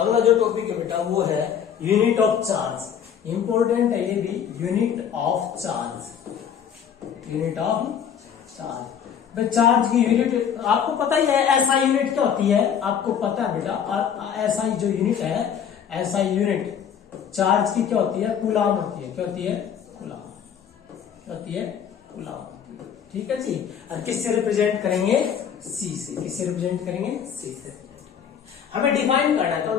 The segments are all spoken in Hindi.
अगला जो टॉपिक है बेटा वो है यूनिट ऑफ चार्ज। इंपॉर्टेंट है ये भी, unit of charge. Unit of charge, charge की यूनिट आपको पता ही है। एसआई यूनिट क्या होती है आपको पता है बेटा। एसआई जो यूनिट है, एसआई यूनिट चार्ज की क्या होती है, कूलाम होती है। क्या होती है, कूलाम। क्या होती है, कूलाम। ठीक है जी। और किससे रिप्रेजेंट करेंगे, सी से। किससे रिप्रेजेंट करेंगे, सी से। हमें डिफाइन करना है तो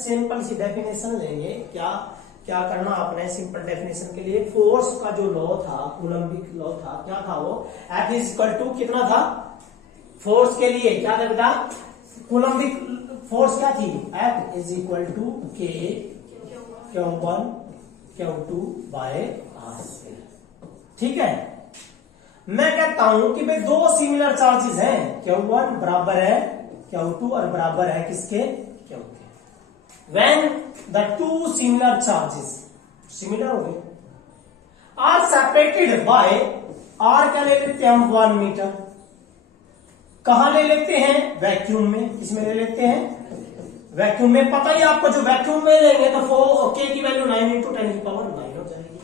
सिंपल सी डेफिनेशन लेंगे। क्या क्या करना आपने सिंपल डेफिनेशन के लिए, फोर्स का जो लॉ था, कूलम्बिक लॉ था, क्या था वो, F इज इक्वल टू कितना था फोर्स के लिए, क्या था बेटा, कूलम्बिक फोर्स क्या थी, F is equal to K Q1 Q2 by R। ठीक है। मैं कहता हूं कि भाई दो सिमिलर चार्जेस हैं, Q1 बराबर है Q2 और बराबर है किसके, Q के। When the two similar charges, similar हो गए, are separated by R क्या ले लेते हैं हम, 1 मीटर। कहां ले लेते हैं, वैक्यूम में। किसमें ले लेते हैं, वैक्यूम में। पता ही आपको, जो वैक्यूम में लेंगे तो K की वैल्यू 9 इंटू 10 की पावर 9 हो जाएगी।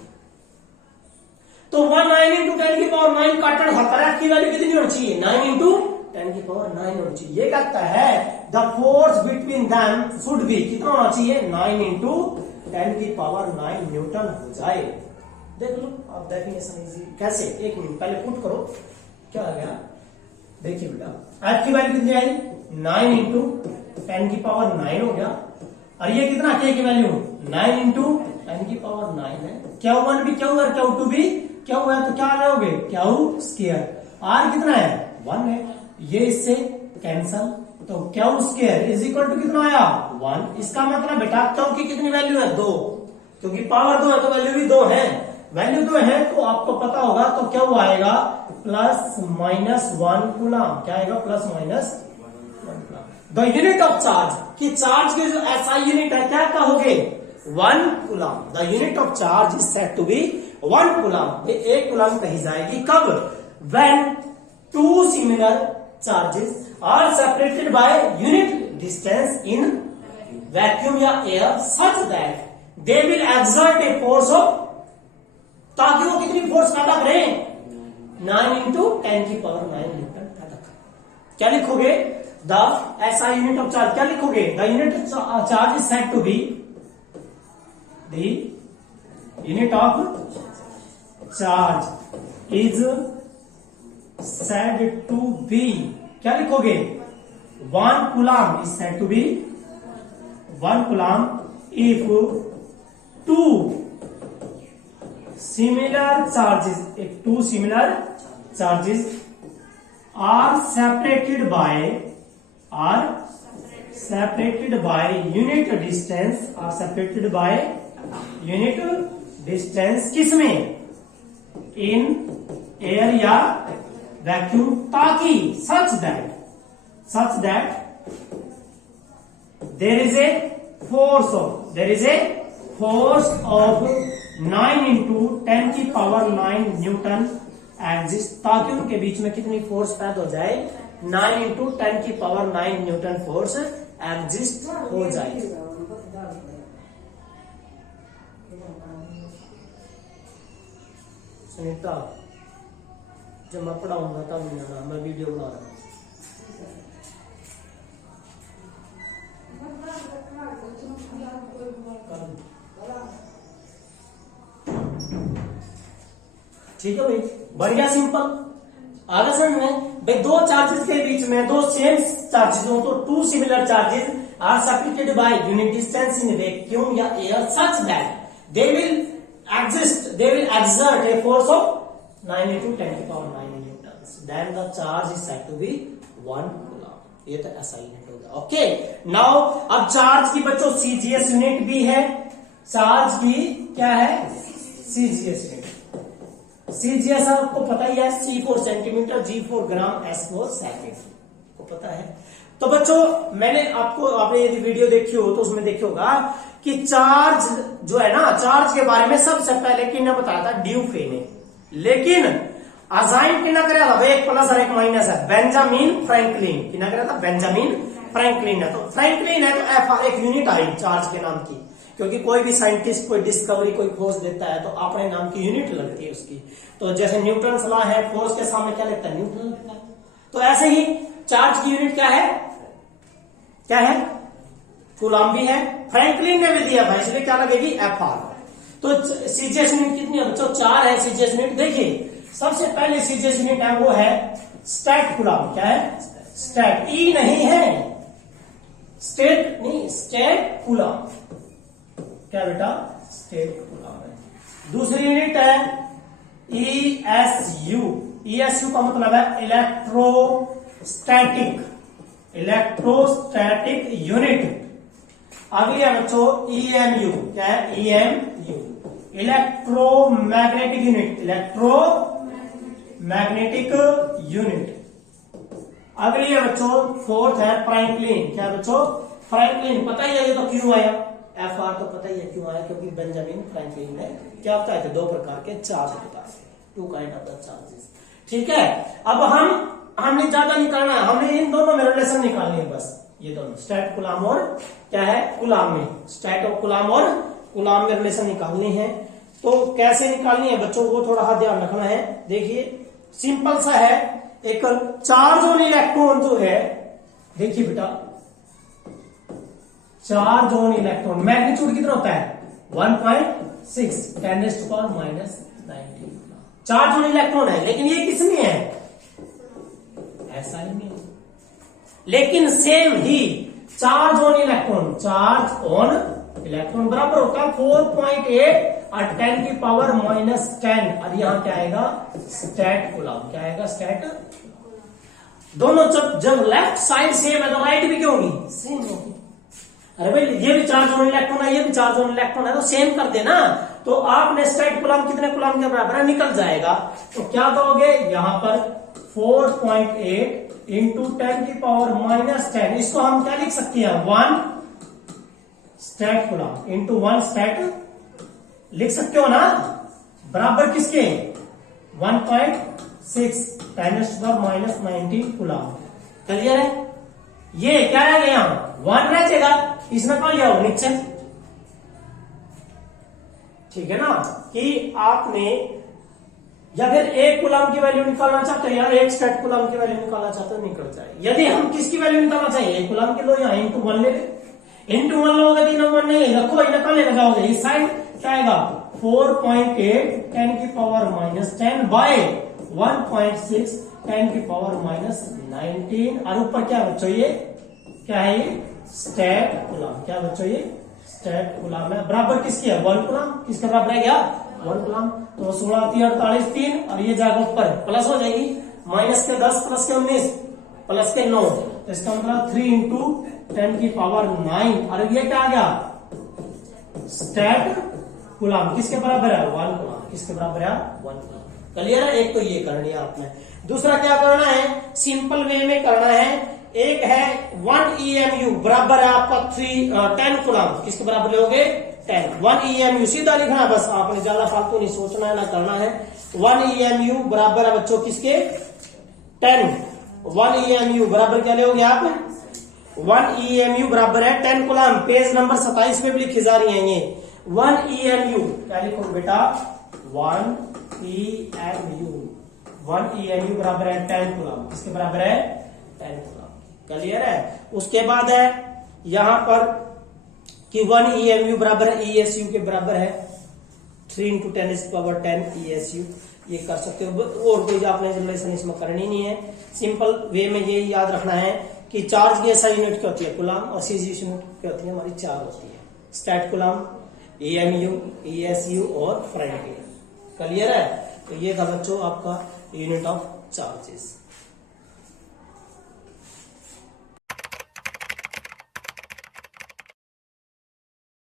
तो 9 इंटू 10 की पावर 9 काटन हर की वैल्यू कितनी होनी चाहिए, 9 इंटू 10 की पावर 9 होनी चाहिए। ये कहता है the force between them should be, कितना होना चाहिए, 9 इंटू 10 की पावर 9 न्यूटन हो जाए। देख लो आप डेफिनेशन इजी कैसे, एक मिनट पहले पुट करो क्या आ गया। देखिए बेटा एफ की वैल्यू कितनी आई, 9 इंटू 10 की पावर 9 हो गया। और ये कितना, के की वैल्यू 9 इंटू 10 की पावर 9 है। Q1 भी Q और Q2 भी Q है, तो क्या रहोगे, Q स्क्वायर। R कितना है, 1 है। ये इससे कैंसल, तो Q square is equal to कितना आया, 1। इसका मतलब बेटा Q की कितनी वैल्यू है, 2, क्योंकि पावर 2 है तो वैल्यू भी 2 है। वैल्यू 2 है तो आपको पता होगा, तो Q आएगा प्लस माइनस 1 कूलम। क्या आएगा, plus minus 1 coulomb. The unit of charge, कि चार्ज की जो एसआई यूनिट है क्या कहोगे, 1 coulomb. The unit of charge is said to be 1 coulomb. ये 1 कूलम कही जाएगी कब, when two similar charges are separated by unit distance in vacuum या air such that they will exert a force of, ताकि वो कितनी फोर्स पैदा करें, 9 इंटू 10 की पावर 9 न्यूटन पैदा करें। क्या लिखोगे, the SI unit of charge, क्या लिखोगे, the unit of charge is said to be, the unit of charge is said to be, क्या लिखोगे, 1 coulomb is said to be 1 coulomb if two similar charges, if two similar charges are separated by unit distance, are separated by unit distance किसमें, in एयर या वैक्यूम, ताकि such that there is a force of 9 into 10 की पावर 9 न्यूटन एग्जिस्ट, ताकि उनके बीच में कितनी फोर्स पैदा हो जाए, 9 इंटू 10 की पावर 9 न्यूटन फोर्स एग्जिस्ट हो जाए। सुनीता, जब मैं पढ़ाऊंगा तब नहीं आना, मैं वीडियो बना रहा हूँ। ठीक है भाई, बढ़िया सिंपल आगे समझ में। भाई दो चार्जेस के बीच में, दो सेम चार्जेस हो तो two similar charges are separated by unit distance in vacuum या air such that they will exert a force of 9 into 10 की power 9 newton, then the charge is said to be 1 coulomb. ये तो ऐसा यूनिट हो गया। ओके, नाउ अब चार्ज की बच्चों सीजीएस यूनिट भी है। चार्ज की क्या है, सीजीएस यूनिट। सीजीएस आपको पता ही है, C4 सेंटीमीटर, G4 ग्राम, S4 सेकंड, को पता है। तो बच्चों मैंने आपने यदि वीडियो देखी हो तो उसमें देखिए होगा कि चार्ज जो है ना, चार्ज के बारे में सबसे पहले किन्ने बताया था, ड्यूफे ने। लेकिन असाइन किन्ना कराया था, एक प्लस और एक माइनस है, बेंजामिन फ्रैंकलिन। किन्ना कराया था, बेंजामिन फ्रैंकलिन है, तो फ्रैंकलिन है तो एफ एक यूनिट आई चार्ज के नाम की, क्योंकि कोई भी साइंटिस्ट कोई डिस्कवरी कोई खोज देता है तो अपने नाम की यूनिट लगती है उसकी। तो जैसे न्यूटन लॉ है, फोर्स के सामने क्या लिखता है, न्यूटन लिखता है। तो ऐसे ही चार्ज की यूनिट क्या है, क्या है, कूलम भी है, फ्रैंकलिन ने भी दिया था, इसलिए क्या लगेगी, एफ आर। तो सीजीएस यूनिट कितनी है बच्चों, 4 है सीजीएस यूनिट। देखिए सबसे पहले सीजीएस यूनिट है वो है स्टैट कूलम। क्या है, स्टैट, ई नहीं है, स्टेट नहीं, स्टैट कूलम। क्या बेटा, स्टेट कूलम है। दूसरी यूनिट है ईएसयू। ईएसयू का मतलब है इलेक्ट्रोस्टैटिक, इलेक्ट्रोस्टैटिक यूनिट। अगली है बच्चों ईएमयू। क्या है, EMU, electromagnetic unit, electromagnetic unit. अगली है बच्चों फोर्थ है फ्रैंकलिन। क्या बच्चों, फ्रैंकलिन, पता ही है ये तो क्यों आया, एफ आर तो पता ही है क्यों आया, क्योंकि बेंजामिन फ्रैंकलिन ने क्या बताया थे, 2 प्रकार के चार्ज बताए, 2 काइंड ऑफ द चार्जेस। ठीक है, अब हमने ज्यादा निकालना है, हमने इन दोनों में रिलेशन निकालनी है बस, ये दोनों स्टैट कूलम और क्या है, कूलम में, स्टैट ऑफ कूलम और कूलम में रिलेशन निकालनी है। तो कैसे निकालनी है बच्चों, वो थोड़ा ध्यान रखना है। देखिए सिंपल सा है, एक चार्ज ऑन इलेक्ट्रॉन जो है, देखिए बेटा चार्ज ऑन इलेक्ट्रॉन मैग्नीट्यूड कितना होता है, 1.6 10⁻⁻⁹ चार्ज ऑन इलेक्ट्रॉन है, लेकिन ये किसमें है, ऐसा ही में। लेकिन same he charge on electron, charge on electron बराबर होता है 4.8 और 10⁻⁻10, और यहां क्या आएगा, स्टैट कूलम। क्या आएगा, स्टैट। दोनों जब लेफ्ट साइड सेम है तो राइट भी क्यों होगी, सेम होगी। अरे भाई ये भी चार्ज ऑन इलेक्ट्रॉन है, ये भी चार्ज ऑन इलेक्ट्रॉन है, तो सेम कर देना। तो आपने स्टैट कूलम कितने कूलम के बराबर है, निकल जाएगा। तो क्या करोगे, यहां पर 4.8 इंटू 10⁻⁻10, इसको हम क्या लिख सकते हैं, 1 स्टैट कूलम इंटू 1 स्टैट लिख सकते हो ना, बराबर किसके, 1.6 10⁻⁻19 कूलम। क्लियर है, ये क्या रह गया, 1 रह जाएगा, इसमें कौन लिया हो, नीचे। ठीक है ना, कि आपने या फिर एक कूलम की वैल्यू निकालना चाहते हो या एक स्टैट कूलम की वैल्यू निकालना चाहते हो, निकल जाए। यदि हम किसकी वैल्यू निकालना चाहिए, एक कूलम की लो या इंटू 1 ले, इंटू 1 लोगे 3 नहीं रखो, निकालने लगाओगे, इस साइड क्या आएगा, 4.8 10⁻⁻10 बाय 1.6 10⁻⁻19, और ऊपर क्या बच्चों, ये क्या है, ये स्टैट कूलम। क्या बच्चों, ये स्टैट कूलम है, बराबर किसकी है, 1 कूलम। किसके बराबर है, क्या 1 कूलम। तो 16 3 48 3, और ये जाएगा ऊपर प्लस हो जाएगी, माइनस के 10 प्लस के 19 प्लस के 9, तो इसका मतलब 3 इंटू 10⁻9, और ये क्या आ गया, स्टैट कूलम। किसके बराबर है, 1 कूलम। किसके बराबर है, 1 कूलम। क्लियर है, एक तो ये करनी है आपने। दूसरा क्या करना है, सिंपल वे में करना है। एक है 1 EMU बराबर है आपका 10 कूलम। किसके बराबर लोगे, 10। 1 EMU सीधा लिखना है बस, आपने ज्यादा फालतू नहीं सोचना है ना करना है। 1 EMU बराबर है बच्चों किसके, 10। 1 EMU बराबर क्या लोगे आप, 1 EMU बराबर है 10 कूलम। पेज नंबर 27 पे भी लिखी जा रही है ये 1 EMU। क्या लिखो बेटा, 1 EMU। 1 EMU बराबर है 10 कूलम। किसके बराबर है, 10 कूलम। क्लियर है। उसके बाद है यहां पर कि 1 EMU बराबर है ESU के बराबर है 3 इंटू 10⁻10 ESU। ये कर सकते हो, और कोई आपने रिलेशन इसमें करनी नहीं है। सिंपल वे में ये याद रखना है कि चार्ज की ऐसा यूनिट क्या होती है, कूलम, और सीजीएस यूनिट क्या होती है, हमारी 4 होती है, स्टैट कूलम, EMU, ESU और फ्रैंकलिन। क्लियर है। तो ये था बच्चों आपका यूनिट ऑफ चार्जेस।